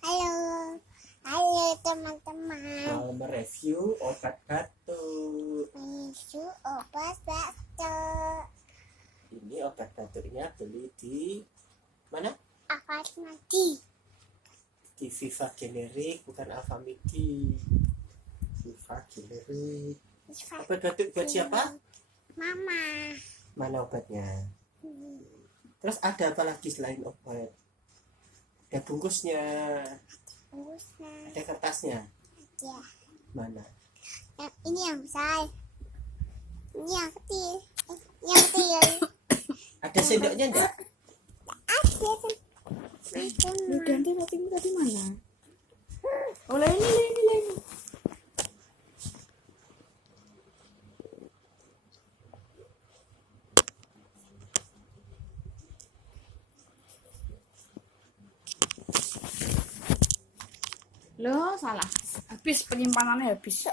Halo, halo teman-teman. Mau mereview obat batuk. Isu obat batuk. Ini obat batuknya beli di mana? Alfamidi. Di Viva Generik, bukan Alfamidi. Viva Generik. Obat batuk buat siapa? Mama. Mana obatnya? Terus ada apa lagi selain obat? Ada bungkusnya, Bungkusnya. ada kertasnya. Ya. Mana? Ini yang besar. Ini yang kecil. Yang kecil. Ada sendoknya enggak? Ada. Ganti rotimu tadi mana? Oh, lah ini. Loh, salah. Habis penyimpanannya habis.